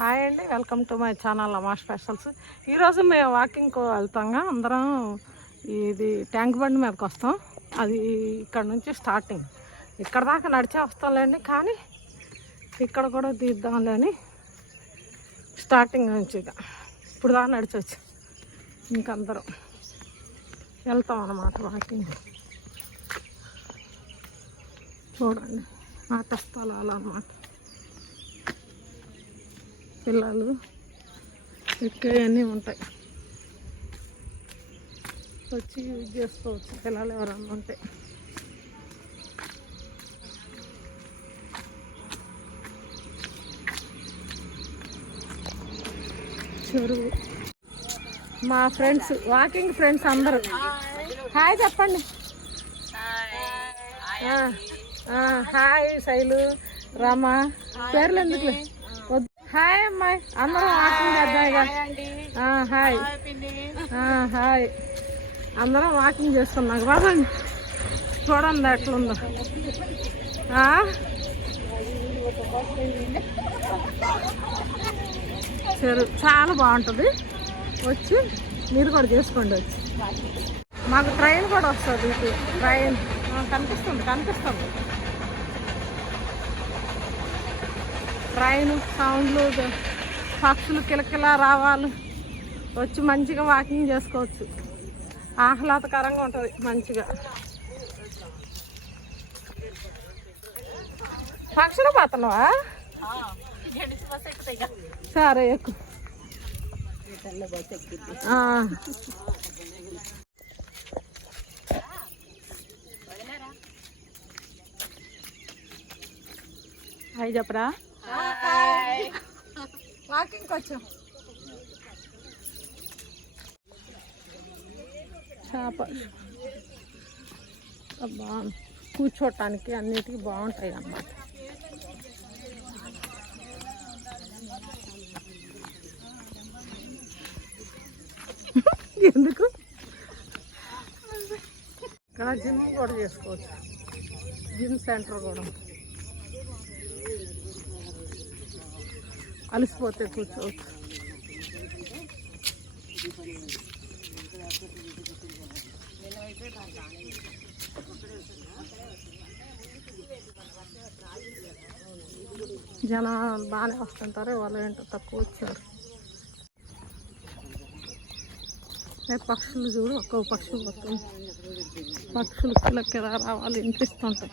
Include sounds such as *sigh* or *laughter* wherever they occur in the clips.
Hi అండి welcome to my channel అమా specials. ఈరోజు మేము వాకింగ్కి వెళ్తాంగా. అందరం ఇది ట్యాంక్ బండి మీదకి వస్తాం. అది ఇక్కడ నుంచి స్టార్టింగ్. ఇక్కడ దాకా నడిచే వస్తాంలేండి కానీ ఇక్కడ కూడా తీద్దాంలే అని స్టార్టింగ్ నుంచి ఇక. ఇప్పుడు దాకా నడిచొచ్చు. ఇంకందరం వెళ్తాం అన్నమాట వాకింగ్. చూడండి ఆట స్థలాలు అన్నమాట. పిల్లలు. ఎక్కేవన్నీ ఉంటాయి. వచ్చి యూజ్ చేసుకోవచ్చు. పిల్లలు ఎవరన్నా ఉంటే. చెరువు. మా ఫ్రెండ్స్ వాకింగ్ ఫ్రెండ్స్ అందరూ. హాయ్ చెప్పండి. హాయ్ శైలు రమ. పేర్లు ఎందుకు. హాయ్ అమ్మాయి అందరం వాకింగ్ చేద్దాం హాయ్ హాయ్. అందరం వాకింగ్ చేస్తున్నాం. బాబండి చూడండి ఎట్లుందో? సరే చాలా బాగుంటుంది. వచ్చి మీరు కూడా చేసుకోండి వచ్చి. మాకు ట్రైన్ కూడా వస్తుంది ట్రైన్. కనిపిస్తుంది కనిపిస్తుంది. ట్రైన్ సౌండ్లు పక్షులు కిలకిల రావాలి. వచ్చి మంచిగా వాకింగ్ చేసుకోవచ్చు. ఆహ్లాదకరంగా ఉంటుంది మంచిగా. పక్షులు పోతున్నావా సరే ఎక్కు. చెప్పరా? హాయ్ చెప్పరా వాకింగ్కి వచ్చాం చేప అబ్బా కూర్చోటానికి అన్నిటికీ బాగుంటాయి అన్నమాట ఎందుకు ఇక్కడ జిమ్ కూడా చేసుకోవచ్చు జిమ్ సెంటర్ కూడా అలసిపోతే కూర్చోవచ్చు జనం బాగానే వస్తుంటారు వాళ్ళు ఏంటో తక్కువ వచ్చారు. పక్షులు చూడు ఒక్కో పక్షులు పోతుంది పక్షులు కిలకి రావాలి వినిపిస్తుంటాయి.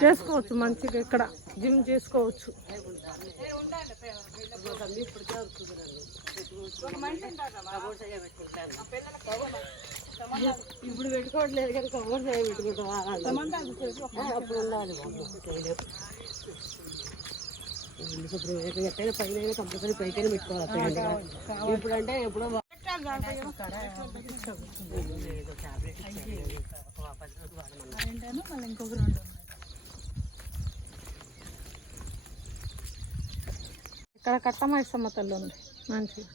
చేసుకోవచ్చు మంచిగా ఇక్కడ. జిమ్ చేసుకోవచ్చు. ఇప్పుడు పెట్టుకోవట్లేదు కానీ కవర్ చేయ పెట్టుకుంటాం అప్పుడు ఉండాలి. ఎట్టయినా పైన కంపల్సరీ పైకైనా పెట్టుకోవాలి ఇప్పుడు అంటే ఎప్పుడో ఇక్కడ కట్టమైసమ్మ తల్లి ఉంది. మంచిగా.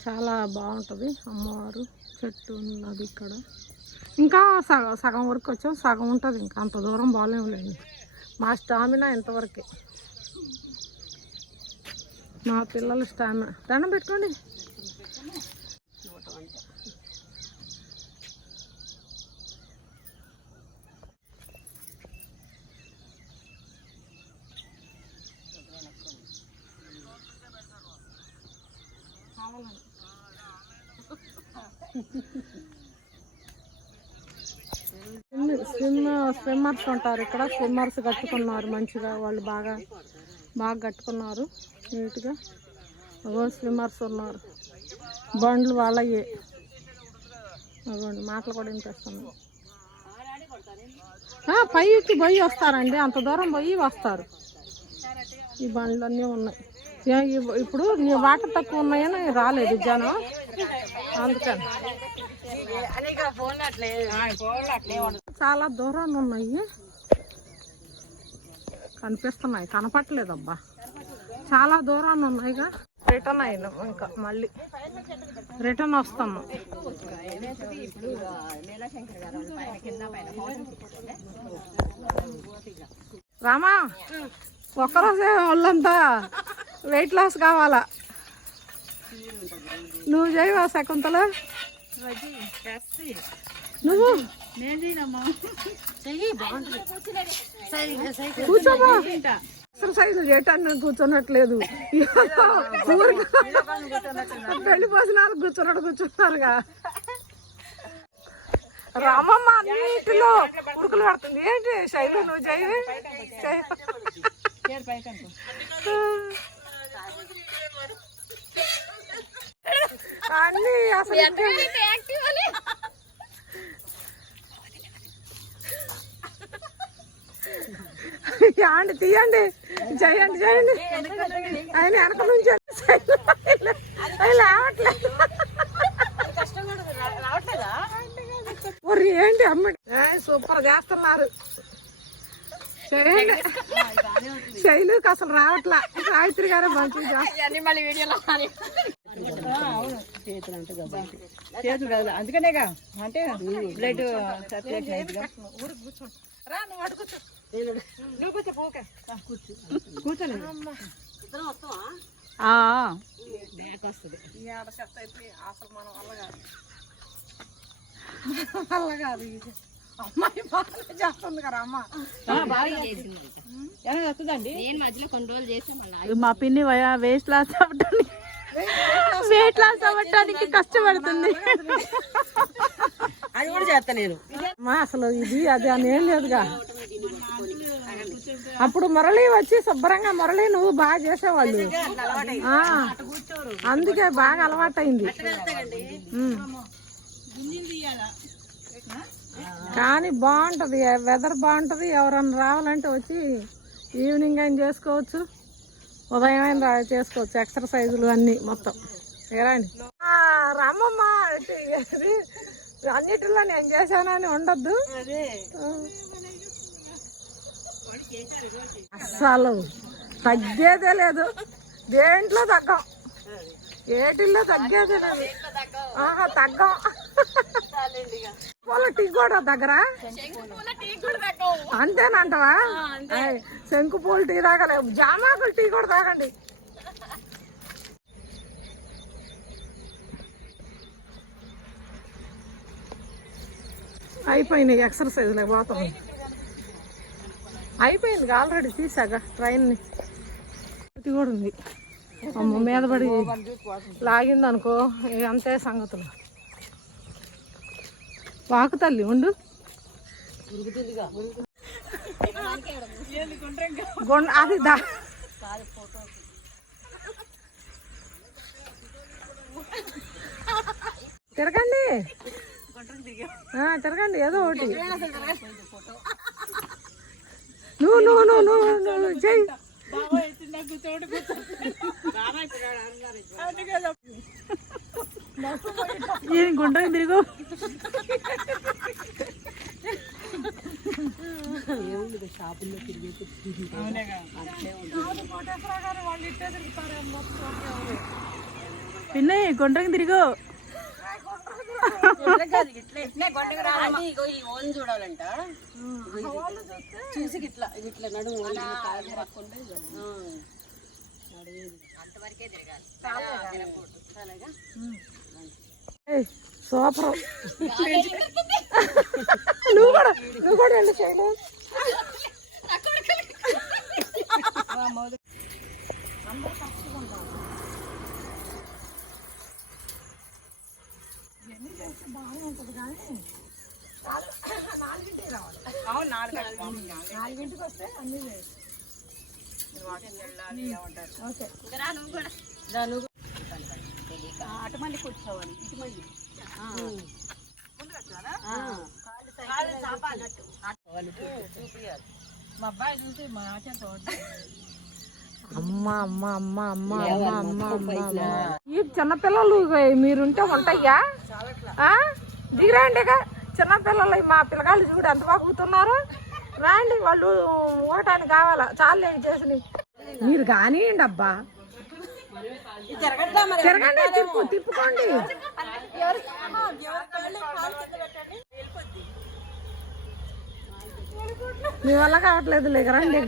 చాలా బాగుంటుంది అమ్మవారు. చెట్టు ఉన్నది ఇక్కడ. ఇంకా సగం సగం వరకు వచ్చాం. సగం ఉంటుంది ఇంకా. అంత దూరం బాగాలేము మా స్టామినా ఇంతవరకే. మా పిల్లల స్టామినా. దండం పెట్టుకోండి. స్విమ్ స్విమ్మర్స్ ఉంటారు ఇక్కడ. స్విమ్మర్స్ కట్టుకున్నారు మంచిగా. వాళ్ళు బాగా బాగా కట్టుకున్నారు. నీట్గా. అగో స్విమ్మర్స్ ఉన్నారు. బండ్లు వాళ్ళయ్యే అగోండి మాటలు కూడా వినిపిస్తున్నాయి. పైకి పోయి వస్తారండి. అంత దూరం పోయి వస్తారు. ఈ బండ్లు అన్నీ ఉన్నాయి. ఇప్పుడు నీ వాటర్ తక్కువ ఉన్నాయని రాలేదు జనం. అందుకని. చాలా దూరాన్ని ఉన్నాయి. కనిపిస్తున్నాయి. కనపట్లేదబ్బా చాలా దూరాన్ని ఉన్నాయిగా. రిటర్న్ అయినా ఇంకా మళ్ళీ. రిటర్న్ వస్తాము. రామా ఒక్కరోజే వాళ్ళంతా వెయిట్ లాస్ కావాలా? నువ్వు చేయవా శకుంతల నువ్వు? కూర్చోబా. ఎక్సర్సైజ్ చేయటానికి నేను కూర్చున్నట్లేదు పెళ్ళి భోజనాలు కూర్చున్నాడు కూర్చున్నారుగా. రామమ్మ అన్నిటిలో ఉరుకులు పడుతుంది. ఏంటి శైలు నువ్వు చేయవే అన్ని అసలు యాండి తీయండి. చేయండి చేయండి ఆయన వెనక నుంచి ఆయన లేవట్లేదు ఒరి ఏంటి అమ్మడి సూపర్ చేస్తున్నారు. చేయండి. శైలుకి అసలు రావట్లా. సావిత్రి గారే మంచిగా చేస్తారు చేతులు కదా అందుకనేగా అంటే బ్లడ్ సర్క్యులేట్ అయ్యిందిగా కూర్చో రా నువ్వు అడు కూర్చో నువ్వు కూర్చో పోకే అసలు వల్ల కాదు వల్ల కాదు అమ్మాయి చేస్తుంది కదా అమ్మ ఎలా వస్తుందండి నేను మధ్యలో కొన్ని రోజులు చేసి మా పిన్ని వేస్ట్ లాస్ అవుతుంది వెయిట్ లాస్ అవ్వటానికి కష్టపడుతుంది. అది కూడా చేస్తా నేను. అమ్మా అసలు ఇది అది అని ఏం లేదుగా. అప్పుడు మురళి వచ్చి శుభ్రంగా మురళి నువ్వు బాగా చేసేవాళ్ళు. అందుకే బాగా అలవాటైంది. కానీ బాగుంటది వెదర్ బాగుంటది. ఎవరన్నా రావాలంటే వచ్చి ఈవినింగ్ అయినా చేసుకోవచ్చు? ఉదయం చేసుకోవచ్చు. ఎక్సర్సైజులు అన్నీ మొత్తం. ఏరాండి రామమ్మ అన్నిటిలో నేను చేశానని ఉండొద్దు. అస్సలు తగ్గేదే లేదు. దేంట్లో తగ్గం? ఏటిల్లో తగ్గేదే? లేదు తగ్గం. పూల టీ కూడా దగ్గర. అంతేనంటవా? శంకు పూల టీ తాగలేవు జామాకుల టీ కూడా తాగండి. అయిపోయినాయి ఎక్సర్సైజ్లే పోతాం. అయిపోయింది ఆల్రెడీ తీసాక ట్రైన్ని ఇది కూడా ఉంది. అమ్మ మీద పడి లాగింది అనుకో ఇక అంతే సంగతులు. వాకు తల్లి ఉండు. అది దా. తిరగండి. ఆ, తిరగండి ఏదో ఒకటి. నువ్వు నువ్వు నువ్వు నువ్వు నువ్వు చెయ్యి. ఈయన గుండ్రం తిరుగు? పిన్న గుండ్రం తిరుగు. చూడాలంట చూసి ఇట్లా ఇట్లా నడుము అంతవరకే తిరగాలి సూపర్. *laughs* నువ్వు కూడా నువ్వు కూడా వెళ్ళి చేయలేదు నాలుగింటికి వస్తే అన్ని ఓకే. మళ్ళీ అటుమల్లికి వచ్చేవాడు ఇటుమల్లి మా అబ్బాయి చూసి మా ఆచంత అమ్మ అమ్మ అమ్మ అమ్మ అమ్మ అమ్మ అమ్మ ఈ చిన్నపిల్లలు మీరుంటే ఉంటాయా దిగిరాండి చిన్నపిల్లలు మా పిల్లగాళ్ళు చూడు ఎంత బాగుతున్నారు రాండి వాళ్ళు ఊగటానికి కావాలా. చాలు చేసినాయి మీరు కానివ్వండి అబ్బా. తిరగండి తిప్పు తిప్పుకోండి. మీ వల్ల కావట్లేదు లేక రండి.